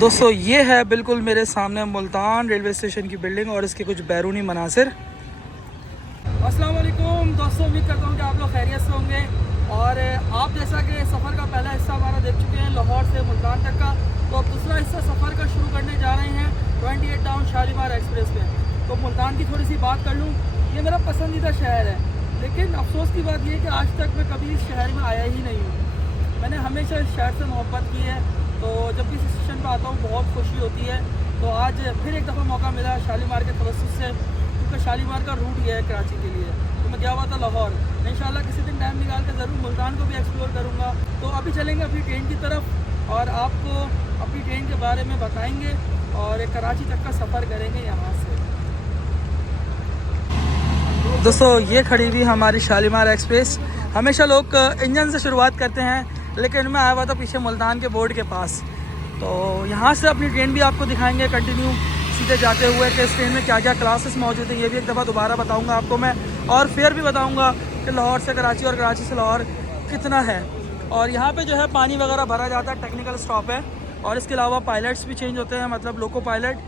दोस्तों ये है बिल्कुल मेरे सामने मुल्तान रेलवे स्टेशन की बिल्डिंग और इसके कुछ बैरूनी मनासिर। अस्सलाम वालेकुम दोस्तों, उम्मीद करता हूँ कि आप लोग खैरियत से होंगे। और आप जैसा कि सफ़र का पहला हिस्सा हमारा देख चुके हैं लाहौर से मुल्तान तक का, तो अब दूसरा हिस्सा सफ़र का शुरू करने जा रहे हैं 28 टाउन शालीमार एक्सप्रेस पे। तो मुल्तान की थोड़ी सी बात कर लूँ। ये मेरा पसंदीदा शहर है, लेकिन अफसोस की बात यह है कि आज तक मैं कभी इस शहर में आया ही नहीं हूँ। मैंने हमेशा इस शहर से मोहब्बत की है, तो जब भी इस स्टेशन पर आता हूँ बहुत खुशी होती है। तो आज फिर एक दफ़ा मौका मिला शालीमार के तवस्सुस से, क्योंकि शालीमार का रूट ये है कराची के लिए। तो मैं गया हुआ था लाहौर, इंशाल्लाह किसी दिन टाइम निकाल कर ज़रूर मुल्तान को भी एक्सप्लोर करूँगा। तो अभी चलेंगे अपनी ट्रेन की तरफ और आपको अपनी ट्रेन के बारे में बताएँगे और कराची तक का सफ़र करेंगे यहाँ से। दोस्तों ये खड़ी हुई हमारी शालीमार एक्सप्रेस। हमेशा लोग इंजन से शुरुआत करते हैं, लेकिन मैं आया हुआ था पीछे मुल्तान के बोर्ड के पास। तो यहाँ से अपनी ट्रेन भी आपको दिखाएंगे कंटिन्यू सीधे जाते हुए कि इस ट्रेन में क्या क्या क्लासेस मौजूद हैं, ये भी एक दफ़ा दोबारा बताऊँगा आपको मैं। और फेयर भी बताऊँगा कि लाहौर से कराची और कराची से लाहौर कितना है। और यहाँ पे जो है पानी वगैरह भरा जाता है, टेक्निकल स्टॉप है। और इसके अलावा पायलट्स भी चेंज होते हैं, मतलब लोको पायलट।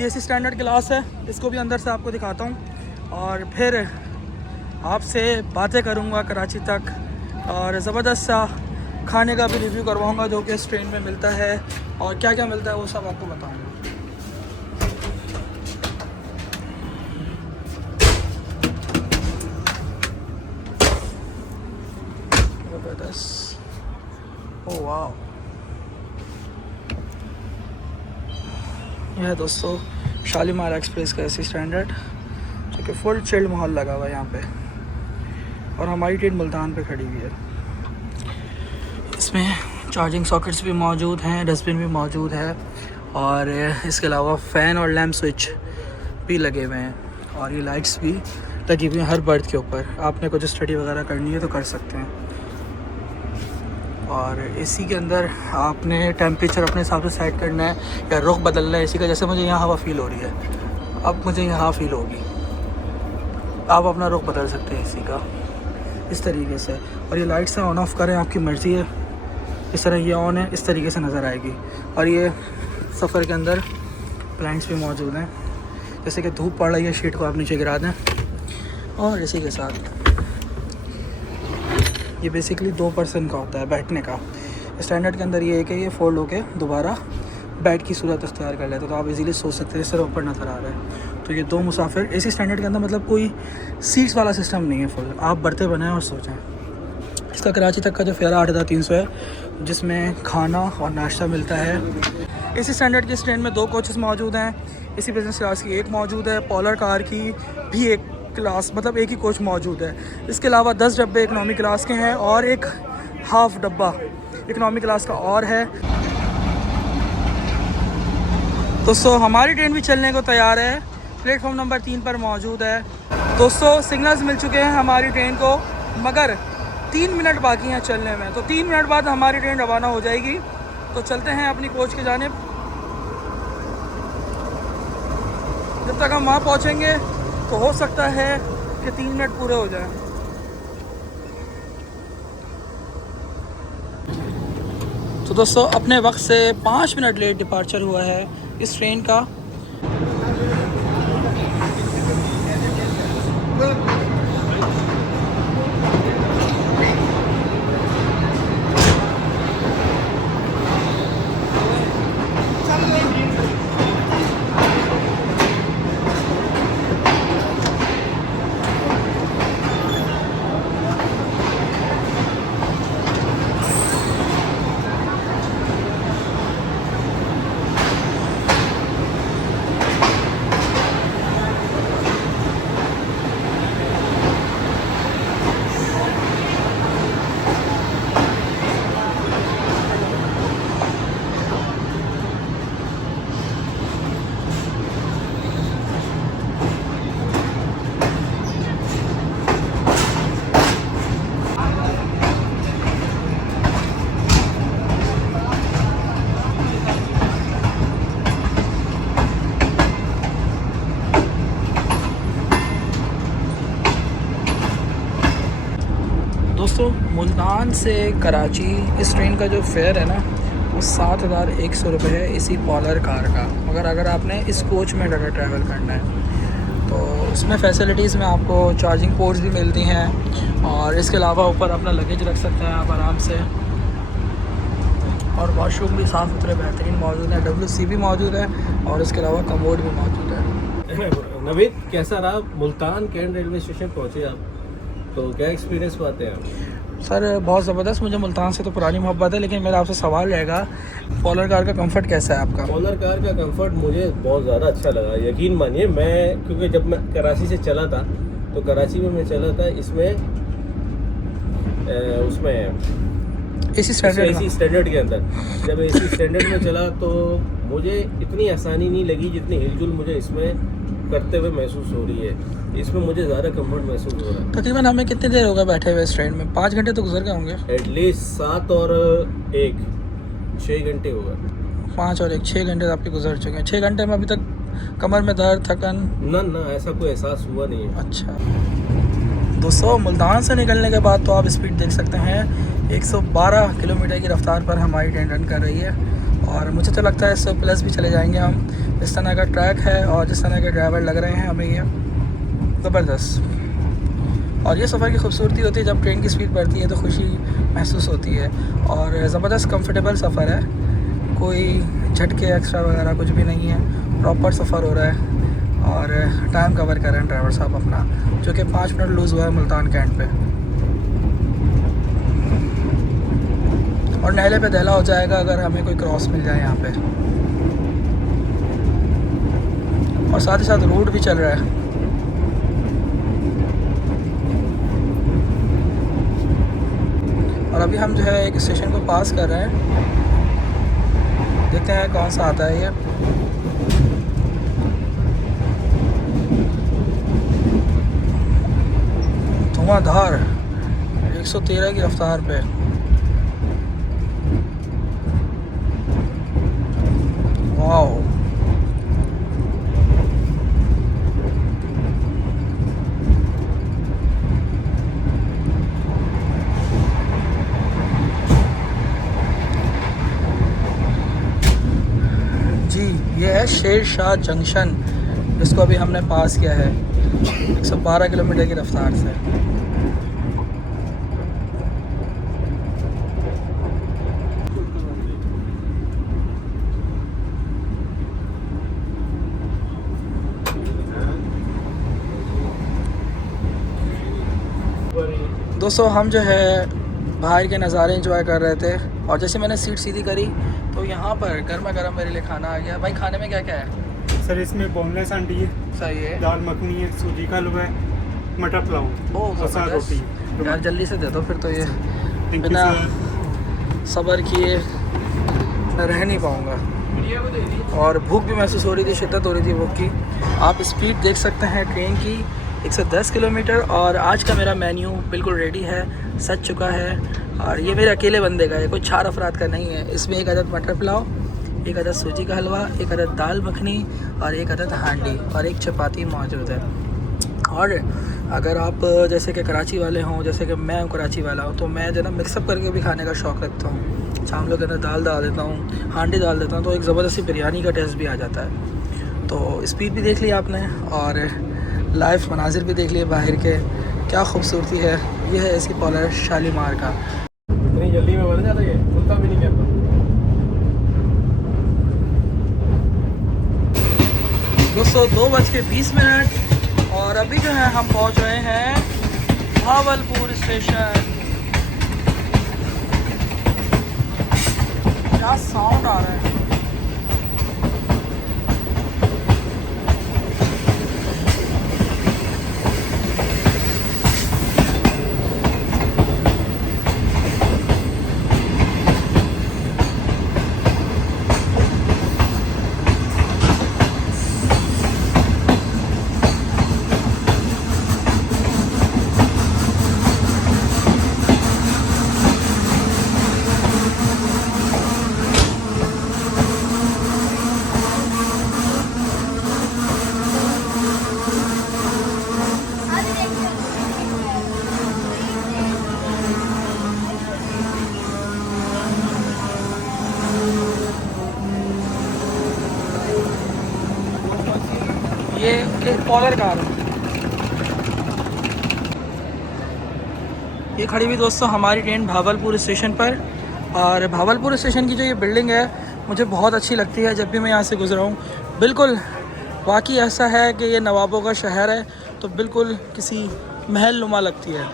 ये इसी स्टैंडर्ड क्लास है, इसको भी अंदर से आपको दिखाता हूँ और फिर आपसे बातें करूँगा कराची तक। और ज़बरदस्त सा खाने का भी रिव्यू करवाऊँगा जो कि इस ट्रेन में मिलता है, और क्या क्या मिलता है वो सब आपको बताऊँगा। ज़बरदस्त, ओह वाह। यह है दोस्तों शालीमार एक्सप्रेस का एसी स्टैंडर्ड, जो कि फुल चिल्ड माहौल लगा हुआ है यहाँ पे। और हमारी ट्रेन मुल्तान पे खड़ी हुई है। इसमें चार्जिंग सॉकेट्स भी मौजूद हैं, डस्टबिन भी मौजूद है, और इसके अलावा फ़ैन और लैम्प स्विच भी लगे हुए हैं। और ये लाइट्स भी लगी हुई हैं हर बर्थ के ऊपर। आपने कुछ स्टडी वगैरह करनी है तो कर सकते हैं। और एसी के अंदर आपने टेम्परेचर अपने हिसाब से सेट करना है या रुख बदलना है एसी का। जैसे मुझे यहाँ हवा फील हो रही है, अब मुझे यहाँ फील होगी, आप अपना रुख बदल सकते हैं एसी का इस तरीके से। और ये लाइट्स ऑन ऑफ़ करें, आपकी मर्ज़ी है। इस तरह ये ऑन है, इस तरीके से नज़र आएगी। और ये सफ़र के अंदर प्लांट्स भी मौजूद हैं, जैसे कि धूप पड़ रही है शीट को आप नीचे गिरा दें। और इसी के साथ ये बेसिकली 2 पर्सन का होता है बैठने का। स्टैंडर्ड के अंदर ये है कि ये फोल्ड होके दोबारा बेड की सूरत अख्तियार कर लेते, तो आप इजीली सोच सकते हैं। इस तरह ऊपर नज़र आ रहा है। तो ये 2 मुसाफिर एसी स्टैंडर्ड के अंदर, मतलब कोई सीट्स वाला सिस्टम नहीं है, फुल आप बर्थे बनाएं और सोचें। इसका कराची तक का जो फेयर 8300 है, जिसमें खाना और नाश्ता मिलता है। इसी स्टैंडर्ड की इस ट्रेन में 2 कोचेस मौजूद हैं। इसी बिज़नेस क्लास की एक मौजूद है, पॉलर कार की भी एक क्लास, मतलब एक ही कोच मौजूद है। इसके अलावा 10 डब्बे इकनॉमी क्लास के हैं और एक हाफ़ डब्बा इकनॉमी क्लास का और है। दोस्तों हमारी ट्रेन भी चलने को तैयार है, प्लेटफॉर्म नंबर 3 पर मौजूद है। दोस्तों सिग्नल्स मिल चुके हैं हमारी ट्रेन को, मगर 3 मिनट बाकी हैं चलने में। तो 3 मिनट बाद हमारी ट्रेन रवाना हो जाएगी। तो चलते हैं अपनी कोच की जानिब। जब तक हम वहाँ पहुँचेंगे तो हो सकता है कि 3 मिनट पूरे हो जाएं। तो दोस्तों अपने वक्त से 5 मिनट लेट डिपार्चर हुआ है इस ट्रेन का। दोस्तों मुल्तान से कराची इस ट्रेन का जो फेयर है ना, वो 7,100 रुपये है इसी पॉलर कार का। मगर अगर आपने इस कोच में अगर ट्रैवल करना है तो इसमें फैसिलिटीज़ में आपको चार्जिंग पोर्ट्स भी मिलती हैं और इसके अलावा ऊपर अपना लगेज रख सकते हैं आप आराम से। और वॉशरूम भी साफ़ सुथरे बेहतरीन मौजूद है, WC भी मौजूद है और इसके अलावा कमोड भी मौजूद है। नवीद, कैसा रहा मुल्तान कैंट रेलवे स्टेशन पहुँचे आप, तो क्या एक्सपीरियंस पाते हैं आप? सर बहुत ज़बरदस्त, मुझे मुल्तान से तो पुरानी मोहब्बत है, लेकिन मेरा आपसे सवाल रहेगा पॉलर कार का कंफर्ट कैसा है आपका? पॉलर कार का कंफर्ट मुझे बहुत ज़्यादा अच्छा लगा, यकीन मानिए। मैं क्योंकि जब मैं कराची से चला था तो कराची में मैं चला था इसमें उसमें AC स्टैंडर्ड के अंदर। जब AC स्टैंडर्ड में चला तो मुझे इतनी आसानी नहीं लगी जितनी हिलजुल मुझे इसमें करते हुए महसूस हो रही है। इसमें मुझे ज़्यादा कंफर्ट महसूस हो रहा है। तकरीबन हमें कितनी देर होगा बैठे हुए इस ट्रेन में? 5 घंटे तो गुजर गए होंगे। एटलीस्ट 7 और 1 6 घंटे होगा। 5 और 1 6 घंटे तो आपके गुजर चुके हैं। 6 घंटे में अभी तक कमर में दर्द, थकन? ना ऐसा कोई एहसास हुआ नहीं है। अच्छा दोस्तों, मुल्तान से निकलने के बाद तो आप स्पीड देख सकते हैं 112 किलोमीटर की रफ्तार पर हमारी ट्रेन रन कर रही है और मुझे तो लगता है 100 प्लस भी चले जाएंगे हम। इस तरह का ट्रैक है और जिस तरह के ड्राइवर लग रहे हैं हमें, ये ज़बरदस्त। और ये सफ़र की खूबसूरती होती है, जब ट्रेन की स्पीड बढ़ती है तो खुशी महसूस होती है और ज़बरदस्त कंफर्टेबल सफ़र है, कोई झटके एक्स्ट्रा वगैरह कुछ भी नहीं है, प्रॉपर सफ़र हो रहा है। और टाइम कवर कर रहे हैं ड्राइवर साहब अपना, जो कि 5 मिनट लूज़ हुआ है मुल्तान कैंट पे। और नहले पे दहला हो जाएगा अगर हमें कोई क्रॉस मिल जाए यहाँ पे। और साथ ही साथ रोड भी चल रहा है। और अभी हम जो है एक स्टेशन को पास कर रहे हैं, देखते हैं कौन सा आता है ये। धुआंधार 113 की रफ्तार पे। वाओ, जी ये है शेर शाह जंक्शन, जिसको अभी हमने पास किया है 112 किलोमीटर की रफ्तार से। दोस्तों हम जो है बाहर के नज़ारे एंजॉय कर रहे थे और जैसे मैंने सीट सीधी करी तो यहाँ पर गर्मा गर्म मेरे लिए खाना आ गया। भाई खाने में क्या क्या है? सर इसमें बोनलेस अंडी है, सही है, दाल मखनी है, सूजी का हलवा है, मटर पुलाव, मसाला रोटी है। यार जल्दी से दे दो फिर तो, ये Thank you, बिना sir। सब्र किए मैं रह नहीं पाऊँगा और भूख भी महसूस हो रही थी, शिद्दत हो रही थी भूख की। आप स्पीड देख सकते हैं ट्रेन की 110 किलोमीटर। और आज का मेरा मेन्यू बिल्कुल रेडी है, सज चुका है और ये मेरे अकेले बंदे का है, कोई 4 अफराद का नहीं है। इसमें 1 अदद मटर पुलाव, 1 अदद सूजी का हलवा, 1 अदद दाल मखनी और 1 अदद हांडी और 1 चपाती मौजूद है। और अगर आप जैसे कि कराची वाले हों, जैसे कि मैं हूँ कराची वाला हूँ, तो मैं जो ना मिक्सअप करके भी खाने का शौक़ रखता हूँ। शाम लोग के अंदर दाल डाल देता हूँ, हांडी डाल देता हूँ, तो एक ज़बरदस्ती बिरयानी का टेस्ट भी आ जाता है। तो स्पीड भी देख लिया आपने और लाइव मनाजिर भी देख लिए बाहर के, क्या खूबसूरती है। ये है इसकी पॉलर शालीमार का। इतनी जल्दी में बन जाता है, खुलता भी नहीं करता। दोस्तों 2:20 और अभी जो है हम पहुंच रहे हैं भावलपुर स्टेशन। क्या साउंड आ रहा है। ये पॉलर कार है। ये खड़ी हुई दोस्तों हमारी ट्रेन भावलपुर स्टेशन पर। और भावलपुर स्टेशन की जो ये बिल्डिंग है मुझे बहुत अच्छी लगती है जब भी मैं यहाँ से गुजरा हूँ। बिल्कुल वाकई ऐसा है कि ये नवाबों का शहर है, तो बिल्कुल किसी महल नुमा लगती है।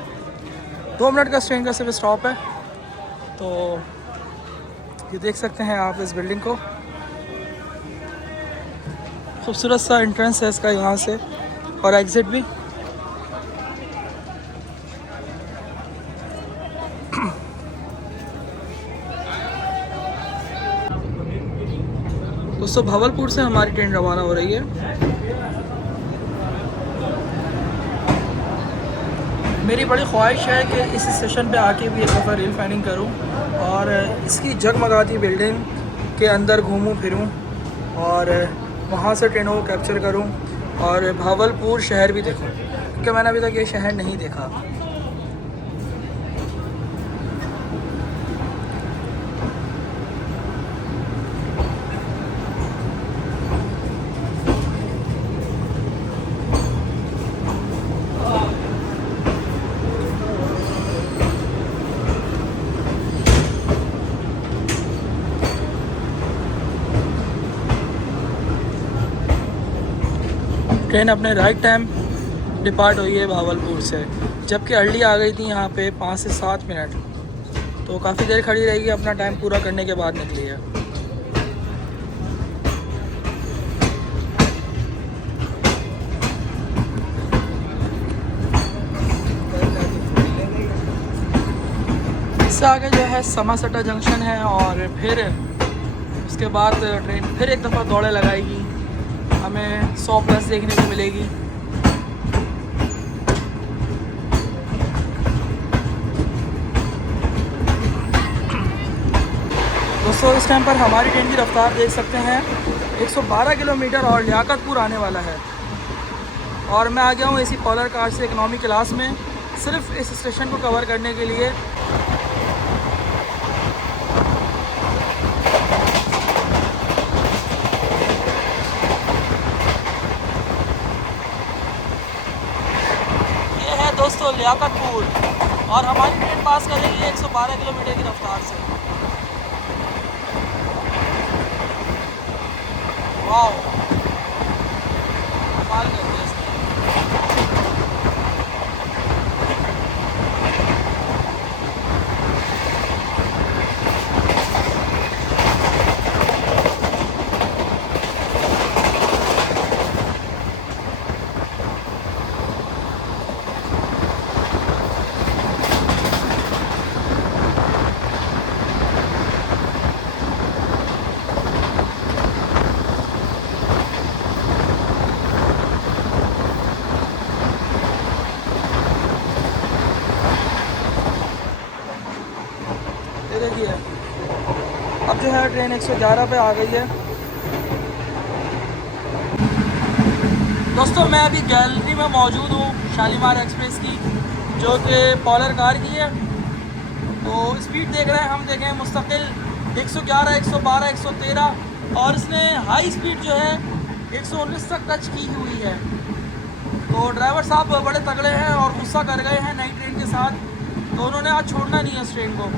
2 मिनट का ट्रेन का सिर्फ स्टॉप है। तो ये देख सकते हैं आप इस बिल्डिंग को, खूबसूरत सा एंट्रेंस है इसका यहाँ से, और एग्ज़िट भी। दोस्तों भावलपुर से हमारी ट्रेन रवाना हो रही है। मेरी बड़ी ख्वाहिश है कि इस स्टेशन पे आके भी एक दफ़ा रेल फाइनिंग करूं और इसकी जगमगाती बिल्डिंग के अंदर घूमूं फिरूं और वहाँ से ट्रेनों को कैप्चर करूं और भावलपुर शहर भी देखूं, क्योंकि मैंने अभी तक ये शहर नहीं देखा। ट्रेन अपने राइट टाइम डिपार्ट हुई है भावलपुर से, जबकि अर्ली आ गई थी यहाँ पे 5 से 7 मिनट, तो काफ़ी देर खड़ी रहेगी। अपना टाइम पूरा करने के बाद निकली है। इससे आगे जो है समासट्टा जंक्शन है और फिर उसके बाद ट्रेन फिर एक दफ़ा दौड़े लगाएगी। हमें 100+ देखने को मिलेगी। दोस्तों इस टाइम पर हमारी ट्रेन की रफ्तार देख सकते हैं 112 किलोमीटर और लियाकतपुर आने वाला है। और मैं आ गया हूँ इसी पॉलर कार से इकनॉमी क्लास में, सिर्फ इस स्टेशन को कवर करने के लिए। दोस्तों लियाकतपुर, और हमारी ट्रेन पास कर रही है 112 किलोमीटर की रफ्तार से। वाओ, कमाल कर दिया इसने। देखिए अब जो है ट्रेन 111 पे आ गई है। दोस्तों मैं अभी गैलरी में मौजूद हूँ शालीमार एक्सप्रेस की, जो कि पॉलर कार की है। तो स्पीड देख रहे हैं हम, देखें मुस्तकिल 111, 112, 113, और इसने हाई स्पीड जो है 119 तक टच की हुई है। तो ड्राइवर साहब बड़े तगड़े हैं और गुस्सा कर गए हैं नई ट्रेन के साथ, तो उन्होंने आज छोड़ना नहीं है इस ट्रेन को,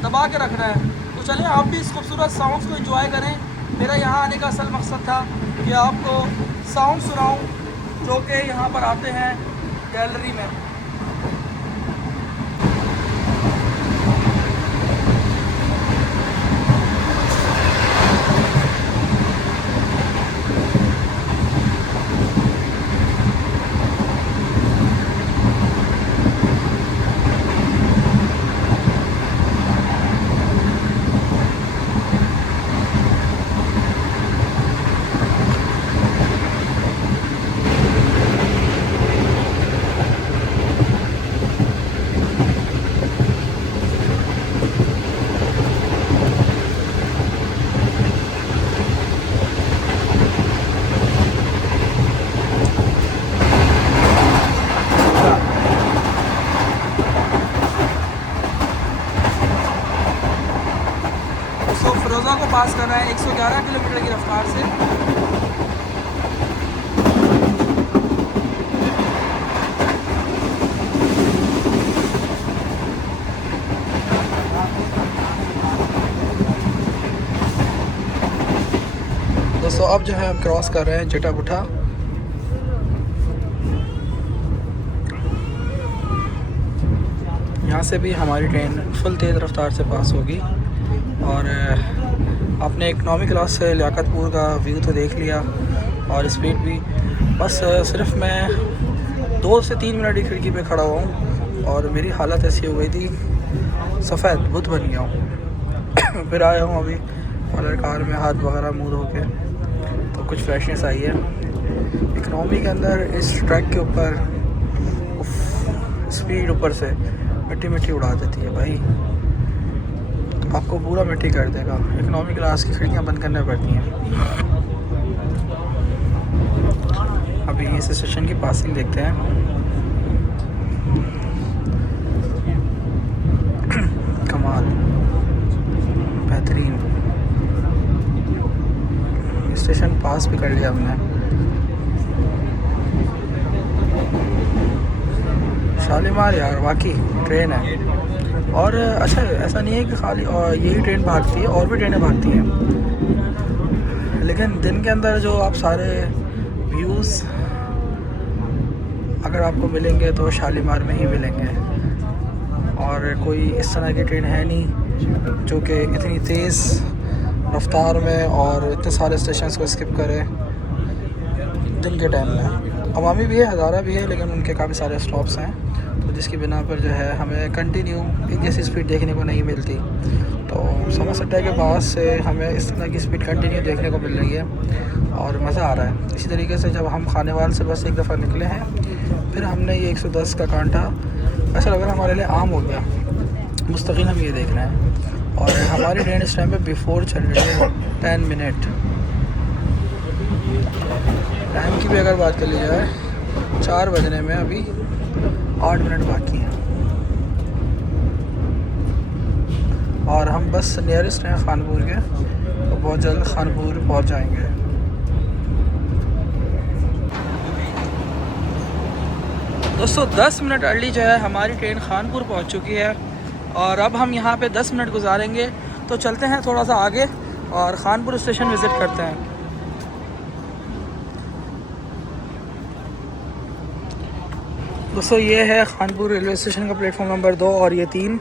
दबा के रखना है। तो चलिए आप भी इस खूबसूरत साउंड्स को एंजॉय करें। मेरा यहाँ आने का असल मकसद था कि आपको साउंड सुनाऊं जो कि यहाँ पर आते हैं गैलरी में। फिरोज़ा को पास कर रहा है 111 किलोमीटर की रफ्तार से। दोस्तों अब जो है हम क्रॉस कर रहे हैं जटाबुठा। यहाँ से भी हमारी ट्रेन फुल तेज़ रफ्तार से पास होगी। और आपने इकनॉमी क्लास से लियाकतपुर का व्यू तो देख लिया और स्पीड भी। बस सिर्फ मैं 2 से 3 मिनट ही खिड़की पे खड़ा हुआ हूँ और मेरी हालत ऐसी हो गई थी, सफ़ेद बुत बन गया हूँ। फिर आया हूँ अभी और कार में हाथ वगैरह मुँह धो के, तो कुछ फ्रेशनेस आई है। इकनॉमी के अंदर इस ट्रैक के ऊपर स्पीड ऊपर से मिट्टी मिट्टी उड़ा देती है भाई, आपको पूरा मिट्टी कर देगा। इकनॉमी क्लास की खिड़कियाँ बंद करनी पड़ती हैं। अभी इस स्टेशन की पासिंग देखते हैं। कमाल, बेहतरीन। स्टेशन पास भी कर लिया हमने। शालीमार यार वाकई ट्रेन है। और अच्छा ऐसा नहीं है कि खाली और यही ट्रेन भागती है, और भी ट्रेनें भागती हैं, लेकिन दिन के अंदर जो आप सारे व्यूज़ अगर आपको मिलेंगे तो शालीमार में ही मिलेंगे। और कोई इस तरह की ट्रेन है नहीं जो कि इतनी तेज़ रफ्तार में और इतने सारे स्टेशन को स्किप करे दिन के टाइम में। अवामी भी है, हज़ारा भी है, लेकिन उनके काफ़ी सारे स्टॉप्स हैं, तो जिसकी बिना पर जो है हमें कंटिन्यू एक जैसी स्पीड देखने को नहीं मिलती। तो समझ सकते हैं कि पास से हमें इस तरह की स्पीड कंटिन्यू देखने को मिल रही है और मज़ा आ रहा है। इसी तरीके से जब हम खानेवाल से बस एक दफ़ा निकले हैं, फिर हमने ये 110 का कांटा ऐसा लग रहा है हमारे लिए आम हो गया, मुस्तकिल हम ये देख रहे हैं। और हमारी ट्रेन इस टाइम पे बिफोर चल रही है 10 मिनट। टाइम की भी अगर बात कर ली जाए, 4 बजने में अभी 8 मिनट बाकी हैं और हम बस नियरेस्ट हैं खानपुर के, तो बहुत जल्द खानपुर पहुंच जाएंगे। दोस्तों 10 मिनट अर्ली जो है हमारी ट्रेन खानपुर पहुंच चुकी है और अब हम यहाँ पे 10 मिनट गुजारेंगे, तो चलते हैं थोड़ा सा आगे और खानपुर स्टेशन विज़िट करते हैं। दोस्तों ये है खानपुर रेलवे स्टेशन का प्लेटफॉर्म नंबर 2 और ये 3।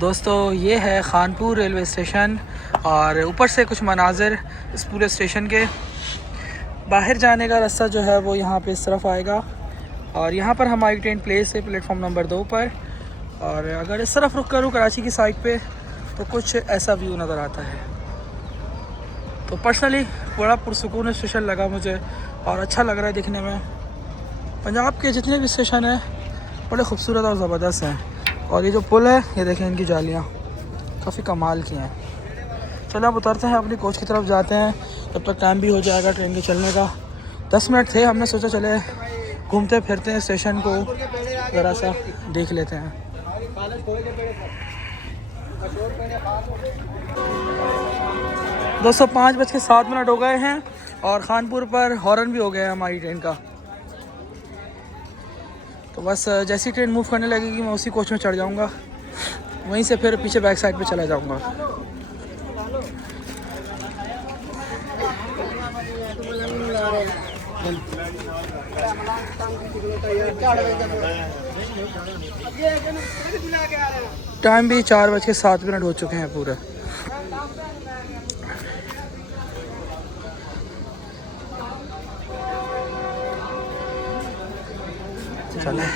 दोस्तों ये है खानपुर रेलवे स्टेशन और ऊपर से कुछ मनाज़िर इस पूरे स्टेशन के। बाहर जाने का रास्ता जो है वो यहाँ पे इस तरफ आएगा और यहाँ पर हमारी ट्रेन प्लेस है प्लेटफॉर्म नंबर 2 पर। और अगर इस तरफ रुक करूँ कराची की साइड पे तो कुछ ऐसा व्यू नज़र आता है। तो पर्सनली बड़ा पुरसुकून स्टेशन लगा मुझे और अच्छा लग रहा है दिखने में। पंजाब के जितने भी स्टेशन हैं बड़े खूबसूरत और ज़बरदस्त हैं। और ये जो पुल है ये देखें, इनकी जालियाँ काफ़ी कमाल की हैं। चलो अब उतरते हैं, अपनी कोच की तरफ जाते हैं, तब तक टाइम भी हो जाएगा ट्रेन के चलने का। 10 मिनट थे, हमने सोचा चले घूमते फिरते हैं, स्टेशन को ज़रा सा देख लेते हैं। दोस्तों 5:07 हो गए हैं और खानपुर पर हॉर्न भी हो गया है हमारी ट्रेन का। तो बस जैसी ट्रेन मूव करने लगेगी मैं उसी कोच में चढ़ जाऊंगा, वहीं से फिर पीछे बैक साइड पे चला जाऊंगा। टाइम भी 4:07 हो चुके हैं पूरे। चले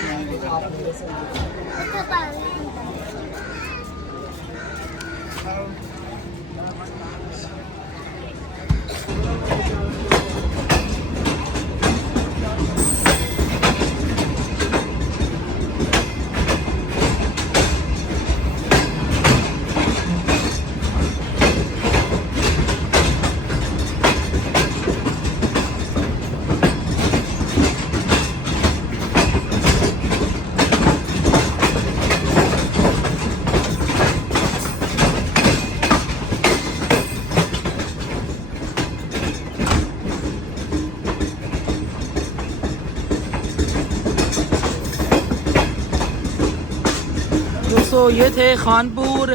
दोस्तों ये थे खानपुर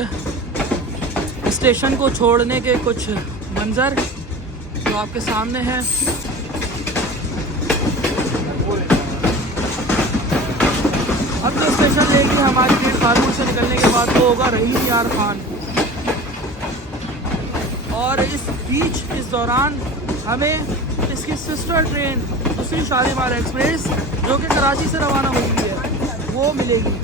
स्टेशन को छोड़ने के कुछ मंज़र जो आपके सामने हैं। अब जो स्टेशन लेगी हमारी ट्रेन खानपुर से निकलने के बाद वो होगा रहीम यार खान। और इस बीच इस दौरान हमें इसकी सिस्टर ट्रेन दूसरी शालीमार एक्सप्रेस जो कि कराची से रवाना हुई है वो मिलेगी।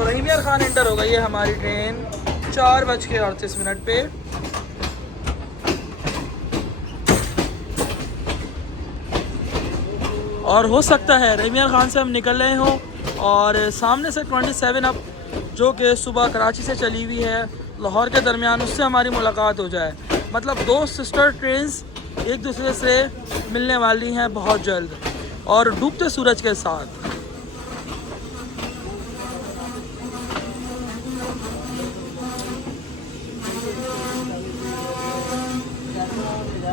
रहीम यार खान एंटर हो गई है हमारी ट्रेन 4:38 पे। और हो सकता है रहीम यार खान से हम निकल रहे हों और सामने से 27 अप जो कि सुबह कराची से चली हुई है लाहौर के दरमियान उससे हमारी मुलाकात हो जाए। मतलब दो सिस्टर ट्रेन्स एक दूसरे से मिलने वाली हैं बहुत जल्द और डूबते सूरज के साथ।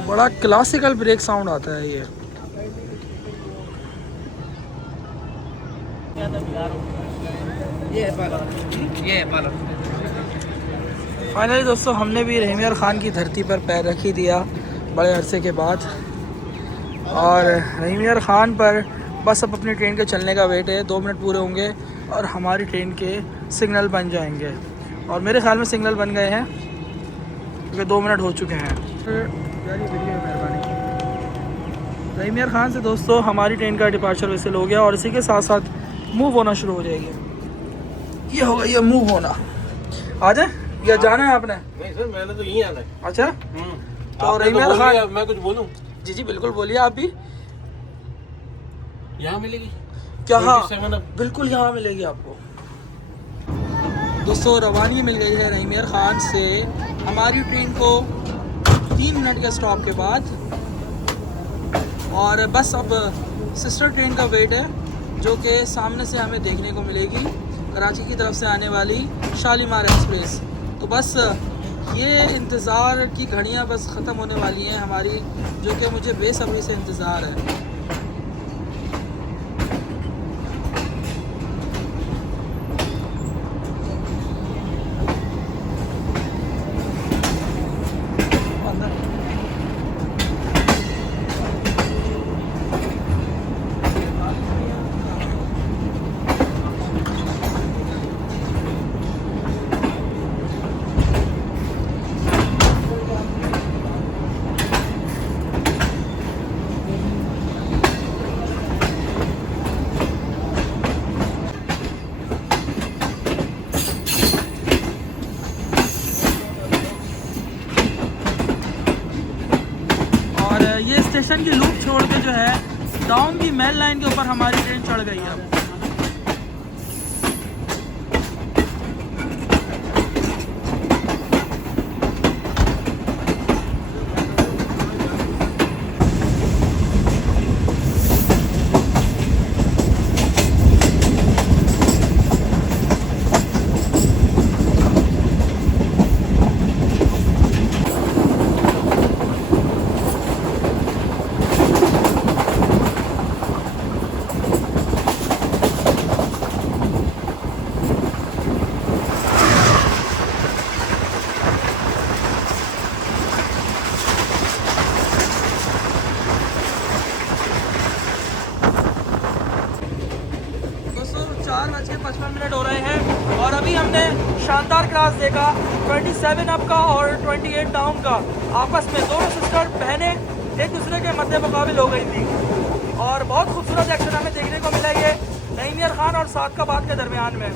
बड़ा क्लासिकल ब्रेक साउंड आता है ये। फाइनली दोस्तों हमने भी रहीम यार खान की धरती पर पैर रख ही दिया बड़े अरसे के बाद। और रहीम यार खान पर बस अब अपनी ट्रेन के चलने का वेट है। 2 मिनट पूरे होंगे और हमारी ट्रेन के सिग्नल बन जाएंगे और मेरे ख्याल में सिग्नल बन गए हैं क्योंकि 2 मिनट हो चुके हैं। रहीम यार खान से दोस्तों हमारी ट्रेन का डिपार्चर वैसे हो गया और इसी के साथ साथ मूव होना शुरू हो जाएगी। ये होगा ये मूव होना। आ जाए या जाना है आपने? नहीं सर मैंने तो यहीं आना है। अच्छा तो रहीम यार खान मैं कुछ बोलूं? जी जी बिल्कुल बोलिए आप भी। यहाँ मिलेगी क्या? हाँ बिल्कुल यहाँ मिलेगी आपको। दोस्तों रवानी मिल गई है रहीम यार खान से हमारी ट्रेन को 3 मिनट के स्टॉप के बाद। और बस अब सिस्टर ट्रेन का वेट है जो कि सामने से हमें देखने को मिलेगी कराची की तरफ से आने वाली शालीमार एक्सप्रेस। तो बस ये इंतज़ार की घड़ियां बस ख़त्म होने वाली हैं हमारी, जो कि मुझे बेसब्री से इंतज़ार है। और ये स्टेशन की लूप छोड़ के जो है डाउन की मेन लाइन के ऊपर हमारी ट्रेन चढ़ गई है अब। दोस्तों 4:55 हो रहे हैं और अभी हमने शानदार क्लास देखा 27 अप का और 28 डाउन का। आपस में दोनों सिस्टर बहनें एक दूसरे के मद्दे मुकाबिल हो गई थी और बहुत खूबसूरत एक्शन हमें देखने को मिला ये नईमियर खान और सादकाबाद के दरमियान में।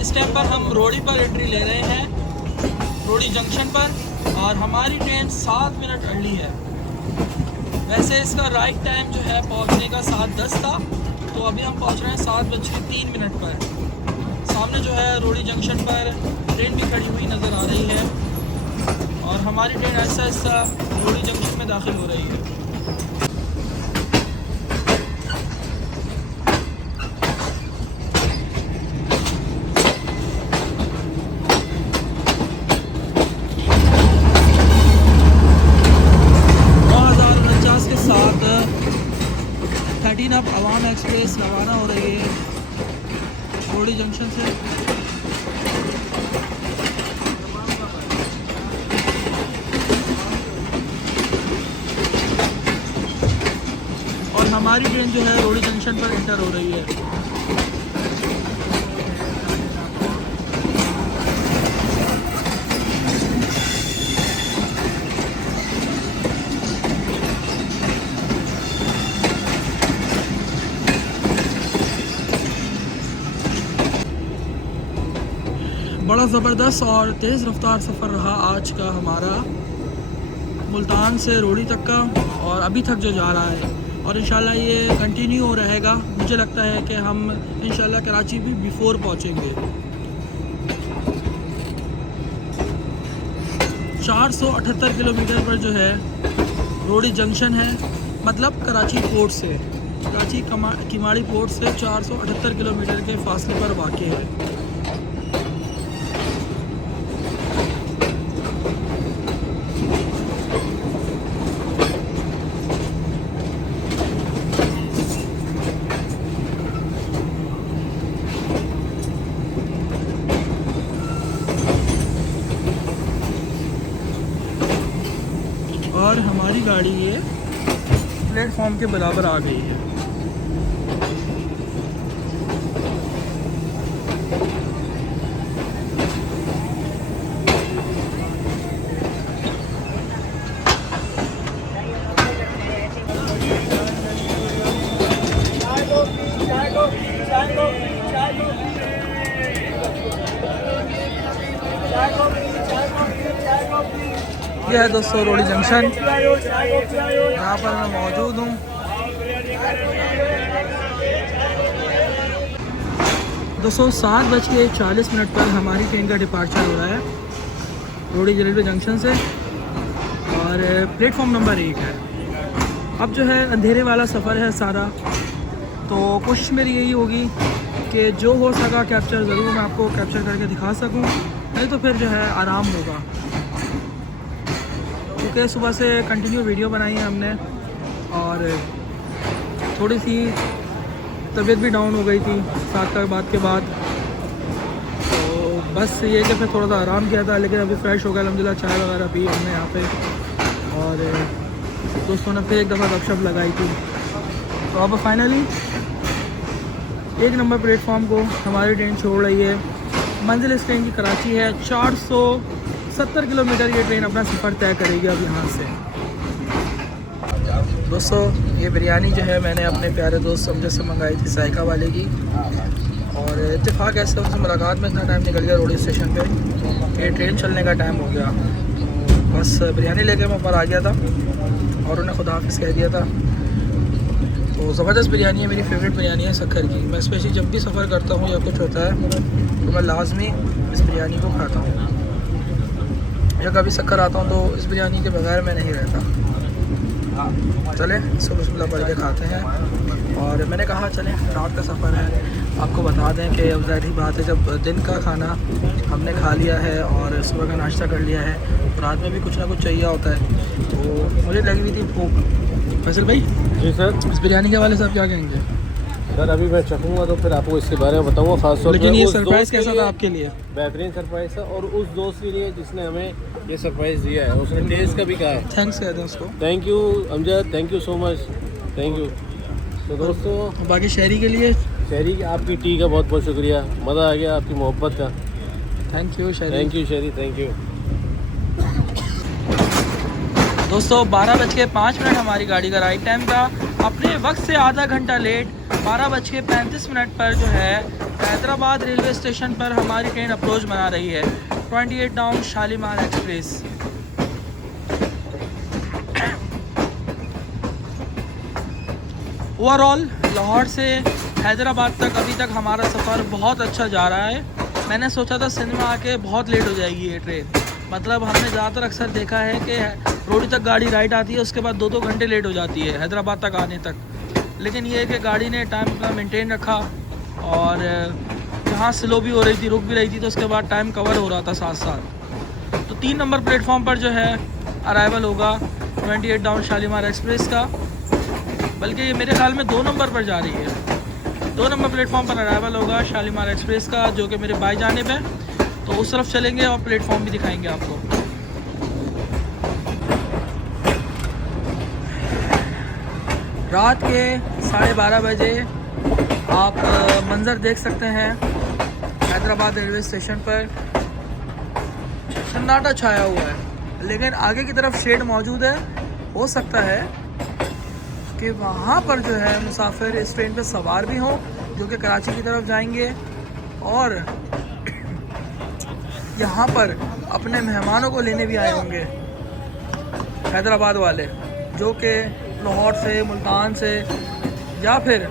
इस टाइम पर हम रोड़ी पर एंट्री ले रहे हैं, रोड़ी जंक्शन पर, और हमारी ट्रेन 7 मिनट अर्ली है। वैसे इसका राइट टाइम जो है पहुंचने का 7:10 था, तो अभी हम पहुंच रहे हैं 7:03 पर। सामने जो है रोड़ी जंक्शन पर ट्रेन भी खड़ी हुई नज़र आ रही है और हमारी ट्रेन ऐसा ऐसा रोड़ी जंक्शन में दाखिल हो रही है। अब अवाम एक्सप्रेस रवाना हो रही है रोड़ी जंक्शन से। और हमारी ट्रेन जो है रोड़ी जंक्शन पर एंटर हो रही है। बड़ा ज़बरदस्त और तेज़ रफ्तार सफ़र रहा आज का हमारा मुल्तान से रोड़ी तक का, और अभी तक जो जा रहा है, और इंशाल्लाह ये कंटिन्यू हो रहेगा। मुझे लगता है कि हम इंशाल्लाह कराची भी बिफोर पहुँचेंगे। 478 किलोमीटर पर जो है रोड़ी जंक्शन है, मतलब कराची पोर्ट से, कराची किमाड़ी पोर्ट से 478 किलोमीटर के फासले पर वाक़ है। और हमारी गाड़ी ये प्लेटफॉर्म के बराबर आ गई है। यह है दोस्तों रोड़ी जंक्शन, यहाँ पर मैं मौजूद हूँ। दोस्तों 7:40 पर हमारी ट्रेन का डिपार्चर हो रहा है रोड़ी रेलवे जंक्शन से, और प्लेटफॉर्म नंबर 1 है। अब जो है अंधेरे वाला सफ़र है सारा, तो कोशिश मेरी यही होगी कि जो हो सका कैप्चर ज़रूर मैं आपको कैप्चर करके दिखा सकूँ, नहीं तो फिर जो है आराम होगा, क्योंकि सुबह से कंटिन्यू वीडियो बनाई है हमने, और थोड़ी सी तबीयत भी डाउन हो गई थी 7 तक बात के बाद, तो बस ये कि फिर थोड़ा सा आराम किया था, लेकिन अभी फ्रेश हो गया अल्हम्दुलिल्लाह। चाय वगैरह पी हमने यहाँ पे, और दोस्तों ने फिर एक दफ़ा गपशप लगाई थी। तो अब फाइनली 1 नंबर प्लेटफॉर्म को हमारी ट्रेन छोड़ रही है। मंजिल इस ट्रेन की कराची है। 470 किलोमीटर ये ट्रेन अपना सफ़र तय करेगी अब यहाँ से। दोस्तों ये बिरयानी जो है मैंने अपने प्यारे दोस्त समझे से मंगाई थी, जायका वाले की, और इत्तेफाक ऐसे उनसे मुलाकात में इतना टाइम निकल गया रोडी स्टेशन पे कि ट्रेन चलने का टाइम हो गया। बस बिरयानी लेके मैं ऊपर आ गया था और उन्हें खुदा हाफिज़ कह दिया था। तो ज़बरदस्त बिरयानी है, मेरी फेवरेट बिरयानी है शक्कर की। मैं स्पेशली जब भी सफ़र करता हूँ या कुछ होता है तो मैं लाजमी इस बिरयानी को खाता हूँ, या कभी शक्कर आता हूँ तो इस बिरयानी के बगैर मैं नहीं रहता। चले इसको बिस्मिल्लाह पढ़ के खाते हैं। और मैंने कहा चलें रात का सफ़र है, आपको बता दें कि अब ज़ाहिर बात है जब दिन का खाना हमने खा लिया है और सुबह का नाश्ता कर लिया है तो रात में भी कुछ ना कुछ चाहिए होता है। तो मुझे लगी हुई थी भूख। फैसल भाई जी सर, इस बिरयानी के वाले साहब क्या कहेंगे? सर अभी मैं चखूँगा तो फिर आपको इसके बारे में बताऊँगा खास तौर पर। लेकिन ये सरप्राइज़ कैसा था आपके लिए? बेहतरीन सरप्राइज़ था, और उस दोस्त के लिए जिसने हमें ये सरप्राइज़ दिया है, उसने टेस्ट का भी कहा है। थैंक्स कहते हैं उसको। Thank you Amjad, thank you so much, thank you. तो दोस्तों बाकी शहरी के लिए शहरी की आपकी टी का बहुत बहुत शुक्रिया, मज़ा आ गया आपकी मोहब्बत का। थैंक यू शहरी। थैंक यू शहरी, थैंक यू। दोस्तों 12:05 हमारी गाड़ी का राइड टाइम था। अपने वक्त से आधा घंटा लेट 12:35 पर जो है हैदराबाद रेलवे स्टेशन पर हमारी ट्रेन अप्रोच बना रही है 28 down Shalimar express. Overall Lahore से हैदराबाद तक अभी तक हमारा सफ़र बहुत अच्छा जा रहा है। मैंने सोचा था सिनेमा आके बहुत लेट हो जाएगी ये ट्रेन, मतलब हमने ज़्यादातर अक्सर देखा है कि रोडी तक गाड़ी राइट आती है, उसके बाद 2-2 घंटे लेट हो जाती है हैदराबाद तक आने तक। लेकिन ये है कि गाड़ी ने टाइम अपना मेंटेन रखा, और जहाँ स्लो भी हो रही थी, रुक भी रही थी, तो उसके बाद टाइम कवर हो रहा था साथ साथ। तो 3 नंबर प्लेटफॉर्म पर जो है अराइवल होगा 28 डाउन शालीमार एक्सप्रेस का, बल्कि ये मेरे ख्याल में 2 नंबर पर जा रही है। 2 नंबर प्लेटफॉर्म पर अराइवल होगा शालीमार एक्सप्रेस का, जो कि मेरे बाएं जानिब है। तो उस तरफ चलेंगे और प्लेटफॉर्म भी दिखाएंगे आपको। रात के 12:30 बजे आप मंज़र देख सकते हैं हैदराबाद रेलवे स्टेशन पर सन्नाटा छाया हुआ है, लेकिन आगे की तरफ शेड मौजूद है। हो सकता है कि वहाँ पर जो है मुसाफिर इस ट्रेन पे सवार भी हों जो कि कराची की तरफ जाएंगे, और यहाँ पर अपने मेहमानों को लेने भी आए होंगे, हैदराबाद वाले, जो कि लाहौर से, मुल्तान से या फिर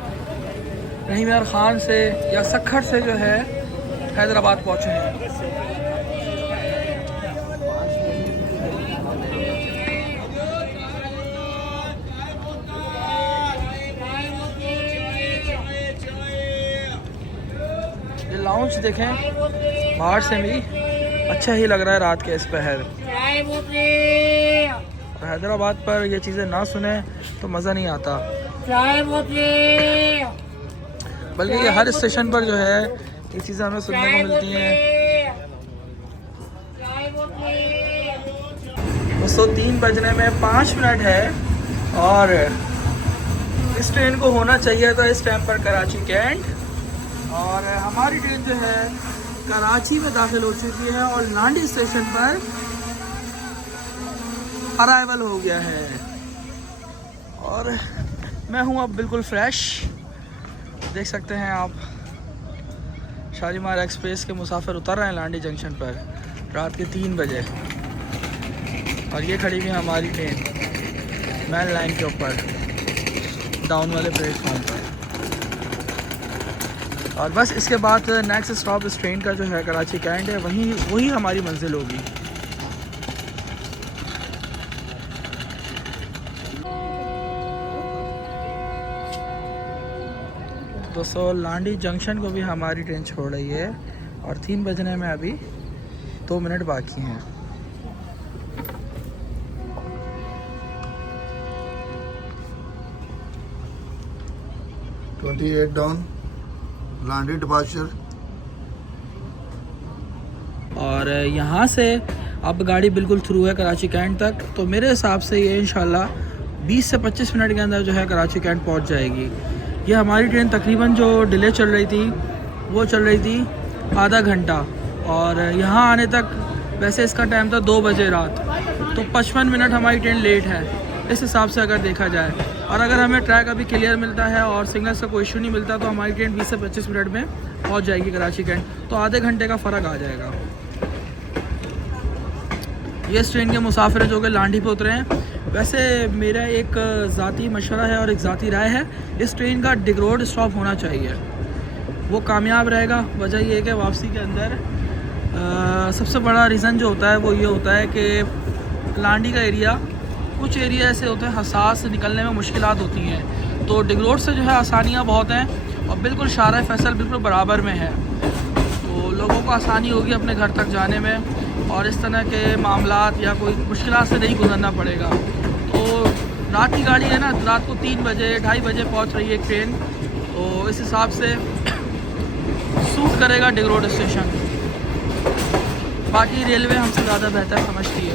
रहीम यार ख़ान से या सक्खर से जो है हैदराबाद पहुँचे हैं। ये लाउंज देखें बाहर से भी अच्छा ही लग रहा है रात के इस पहर। और हैदराबाद पर ये चीज़ें ना सुने तो मज़ा नहीं आता, बल्कि ये हर स्टेशन पर जो है ये चीज़ें हमें सुनने को मिलती हैं। दोस्तों 3 बजने में 5 मिनट है और इस ट्रेन को होना चाहिए था इस टाइम पर कराची कैंट, और हमारी ट्रेन जो है कराची में दाखिल हो चुकी है और लांडी स्टेशन पर अराइवल हो गया है। और मैं हूँ अब बिल्कुल फ्रेश, देख सकते हैं आप शालीमार एक्सप्रेस के मुसाफिर उतर रहे हैं लांडी जंक्शन पर रात के 3 बजे, और ये खड़ी हुई हमारी ट्रेन मेन लाइन के ऊपर डाउन वाले प्लेटफॉर्म पर। और बस इसके बाद नेक्स्ट स्टॉप इस ट्रेन का जो है कराची कैंट है, वही हमारी मंजिल होगी। दोस्तों लांडी जंक्शन को भी हमारी ट्रेन छोड़ रही है और 3 बजने में अभी 2 मिनट बाकी हैं। डाउन लांडी डिपार्चर। और यहाँ से अब गाड़ी बिल्कुल थ्रू है कराची कैंट तक, तो मेरे हिसाब से ये इंशाल्लाह 20 से 25 मिनट के अंदर जो है कराची कैंट पहुँच जाएगी। ये हमारी ट्रेन तकरीबन जो डिले चल रही थी वो चल रही थी आधा घंटा, और यहाँ आने तक वैसे इसका टाइम था 2 बजे रात, तो 55 मिनट हमारी ट्रेन लेट है इस हिसाब से अगर देखा जाए। और अगर हमें ट्रैक अभी क्लियर मिलता है और सिग्नल्स का कोई इशू नहीं मिलता तो हमारी ट्रेन 20 से 25 मिनट में पहुँच जाएगी कराची कैंट, तो आधे घंटे का फ़र्क आ जाएगा। ये इस ट्रेन के मुसाफिर जो कि लांडी पे उतरे हैं। वैसे मेरा एक ज़ाती मशवरा है और एक ज़ाती राय है, इस ट्रेन का डिगरोड स्टॉप होना चाहिए, वो कामयाब रहेगा। वजह ये है कि वापसी के अंदर सबसे बड़ा रीज़न जो होता है वो ये होता है कि लांडी का एरिया, कुछ एरिया ऐसे होते हैं हसास, निकलने में मुश्किलात होती हैं, तो डिगरोड से जो है आसानियाँ बहुत हैं और बिल्कुल शारा फैसल बिल्कुल बराबर में है, तो लोगों को आसानी होगी अपने घर तक जाने में और इस तरह के मामलात या कोई मुश्किलात से नहीं गुजरना पड़ेगा। तो रात की गाड़ी है ना, रात को 3 बजे 2:30 बजे पहुंच रही है एक ट्रेन, तो इस हिसाब से सूट करेगा डिगरोड स्टेशन। बाकी रेलवे हमसे ज़्यादा बेहतर समझती है।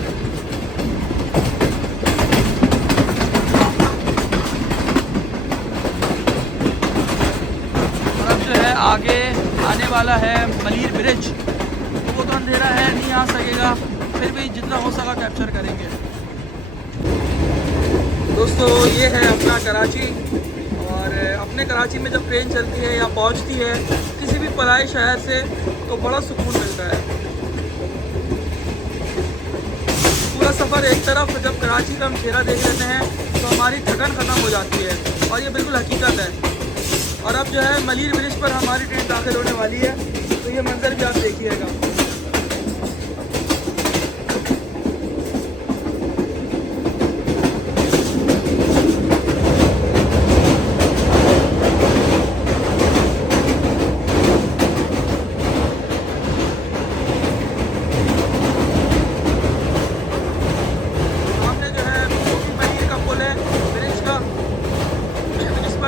और अब जो है आगे आने वाला है मलीर ब्रिज, वो तो अंधेरा है नहीं आ सकेगा, फिर भी जितना हो सका कैप्चर करेंगे। दोस्तों ये है अपना कराची, और अपने कराची में जब ट्रेन चलती है या पहुंचती है किसी भी पराए शहर से तो बड़ा सुकून मिलता है। पूरा सफ़र एक तरफ जब कराची का हम चेहरा देख लेते हैं तो हमारी थकन ख़त्म हो जाती है, और ये बिल्कुल हकीकत है। और अब जो है मलीर ब्रिज पर हमारी ट्रेन दाखिल होने वाली है, तो ये मंजर भी आप देखिएगा।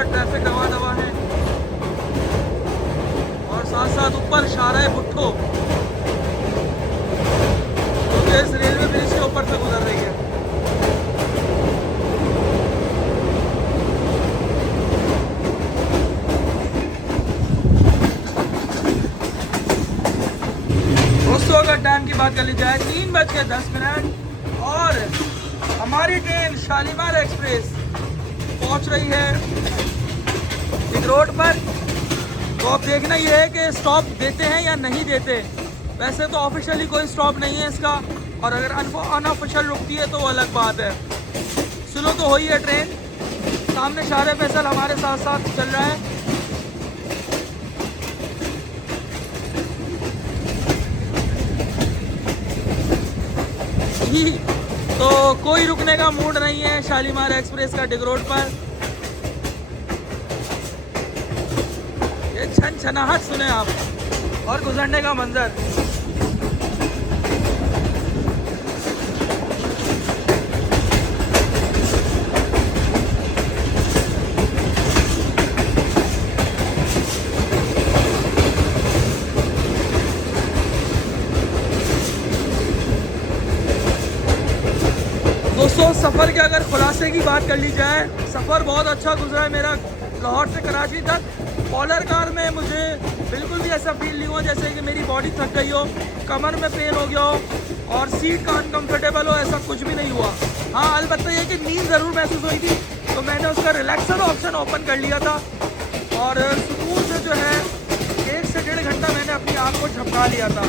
ट्रैफिक दवा है और साथ साथ ऊपर शारा भुट्टो तो इस रेलवे ब्रिज के ऊपर से गुजर रही है। दोस्तों अगर टाइम की बात कर ली जाए 3:10 और हमारी ट्रेन शालीमार एक्सप्रेस पहुंच रही है एक रोड पर, तो अब देखना ये है कि स्टॉप देते हैं या नहीं देते। वैसे तो ऑफिशियली कोई स्टॉप नहीं है इसका, और अगर अनऑफिशियल रुकती है तो वो अलग बात है। स्लो तो हो ही है ट्रेन। सामने शार फैसल हमारे साथ साथ चल रहा है। तो कोई रुकने का मूड नहीं है शालीमार एक्सप्रेस का डिग रोड पर। ये छनछनाहट सुने आप और गुजरने का मंजर। दोस्तों सफ़र के अगर खुलासे की बात कर ली जाए, सफ़र बहुत अच्छा गुजरा है मेरा लाहौर से कराची तक। पॉलर कार में मुझे बिल्कुल भी ऐसा फील नहीं हुआ जैसे कि मेरी बॉडी थक गई हो, कमर में पेन हो गया हो और सीट का अनकम्फर्टेबल हो, ऐसा कुछ भी नहीं हुआ। हाँ अलबत्ता ये कि नींद ज़रूर महसूस हुई थी, तो मैंने उसका रिलैक्सर ऑप्शन ओपन कर लिया था और सुकून से जो है 1 से 1.5 घंटा मैंने अपनी आँख को झपका लिया था।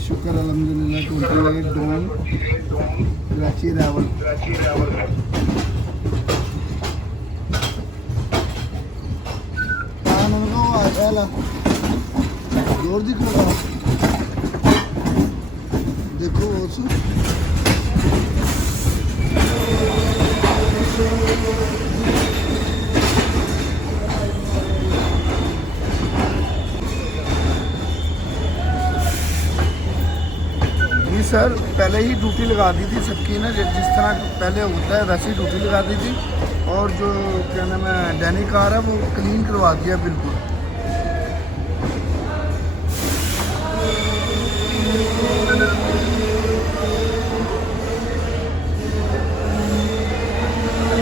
शुक्र अल्हम्दुलिल्लाह 28 डॉन कराची रावल। जोर दिख रहा देखो सर पहले ही ड्यूटी लगा दी थी सबकी ना, जिस तरह पहले होता है वैसे ही ड्यूटी लगा दी थी। और जो क्या नाम है डैनी कार है वो क्लीन करवा दिया बिल्कुल।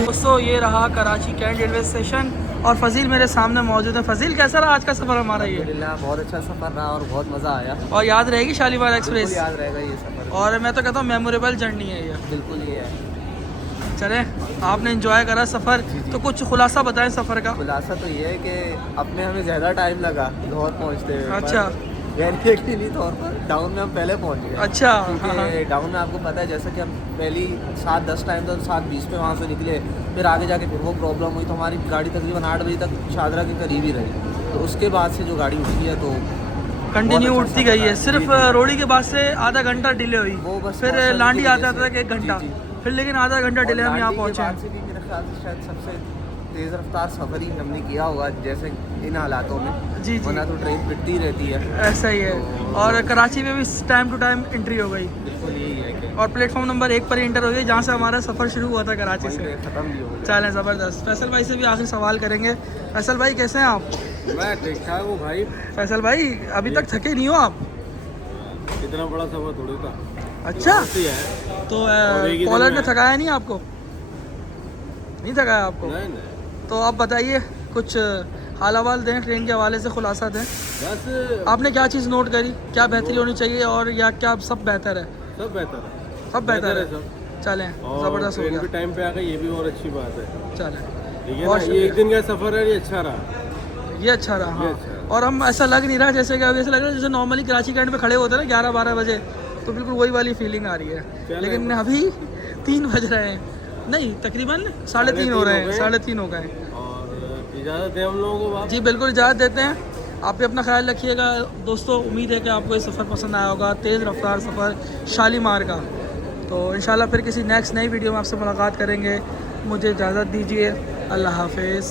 दोस्तों ये रहा कराची कैंट रेलवे स्टेशन और फजील मेरे सामने मौजूद है। फजील कैसा रहा आज का सफ़र हमारा? ये बहुत अच्छा सफ़र रहा और बहुत मज़ा आया और याद रहेगी शालीमार एक्सप्रेस? याद रहेगा ये सफ़र और मैं तो कहता हूँ मेमोरेबल जर्नी है ये। बिल्कुल ये है। चले आपने एंजॉय करा सफ़र, तो कुछ खुलासा बताएं सफ़र का। खुलासा तो ये है कि अपने हमें ज़्यादा टाइम लगा लाहौर पहुँचते हुए। अच्छा यकीनी तौर पर डाउन में हम पहले पहुँच गए। अच्छा क्योंकि डाउन में आपको पता है जैसा कि हम पहली 7:10 टाइम था, 7:20 पे वहाँ से निकले, फिर आगे जाके फिर वो प्रॉब्लम हुई तो हमारी गाड़ी तकरीबन 8 बजे तक शादरा के करीब ही रही। तो उसके बाद से जो गाड़ी उठी है तो कंटिन्यू उठती गई है। सिर्फ रोड़ी के बाद से आधा घंटा डिले हुई, वो बस फिर मौसम लांडी की आता वजह था से। 1 घंटा, जी, फिर लेकिन आधा घंटा डिले हम यहाँ पहुँचे हैं। से भी मेरे ख्याल से शायद सबसे तेज़ रफ्तार सफ़र ही हमने किया होगा जैसे इन हालातों में। जी जी वरना तो ट्रेन पिटती रहती है। ऐसा ही है। और कराची में भी टाइम टू टाइम एंट्री हो गई बिल्कुल यही है कि और प्लेटफॉर्म नंबर 1 पर ही एंटर हो गई जहाँ से हमारा सफ़र शुरू हुआ था कराची वहीं से। पे ख़त्म भी हो गया। चलें ज़बरदस्त। फैसल भाई से भी आखिरी सवाल करेंगे। फैसल भाई कैसे हैं आप? मैं ठीक ठाक हूँ भाई। फैसल भाई अभी तक थके नहीं हो आप? इतना बड़ा सफर थोड़ी था। अच्छा है तो एक ही दिन पॉलर ने में- थकाया नहीं आपको? नहीं थकाया आपको? नहीं तो आप बताइए कुछ हाल हवाल दें, ट्रेन के हवाले से खुलासा दें। बस आपने क्या चीज़ नोट करी, क्या बेहतरी होनी चाहिए और या क्या सब बेहतर है? सब बेहतर है। सब बेहतर है। सब चलें और ज़बरदस्त हो ट्रेन गया। भी टाइम पे आ गई, ये भी और अच्छी बात है। चलें ठीक है बहुत ना, ये एक दिन का सफर है, ये अच्छा रहा। ये अच्छा रहा। हाँ ये अच्छा रहा। और हम ऐसा लग नहीं रहा जैसे कि अभी ऐसा लग रहा है जैसे नॉर्मली कराची कैंट पे खड़े होते हैं ना 11-12 बजे, तो बिल्कुल वही वाली फीलिंग आ रही है। लेकिन अभी 3 बज रहे हैं, नहीं तकरीबन 3:30 हो रहे हैं, 3:30 हो गए। और इजाज़त है हम लोगों को बाप। जी बिल्कुल इजाज़त देते हैं। आप भी अपना ख्याल रखिएगा दोस्तों। उम्मीद है कि आपको ये सफ़र पसंद आया होगा, तेज़ रफ्तार सफ़र शालीमार का। तो इंशाल्लाह फिर किसी नेक्स्ट नई वीडियो में आपसे मुलाकात करेंगे। मुझे इजाज़त दीजिए। अल्लाह हाफिज़।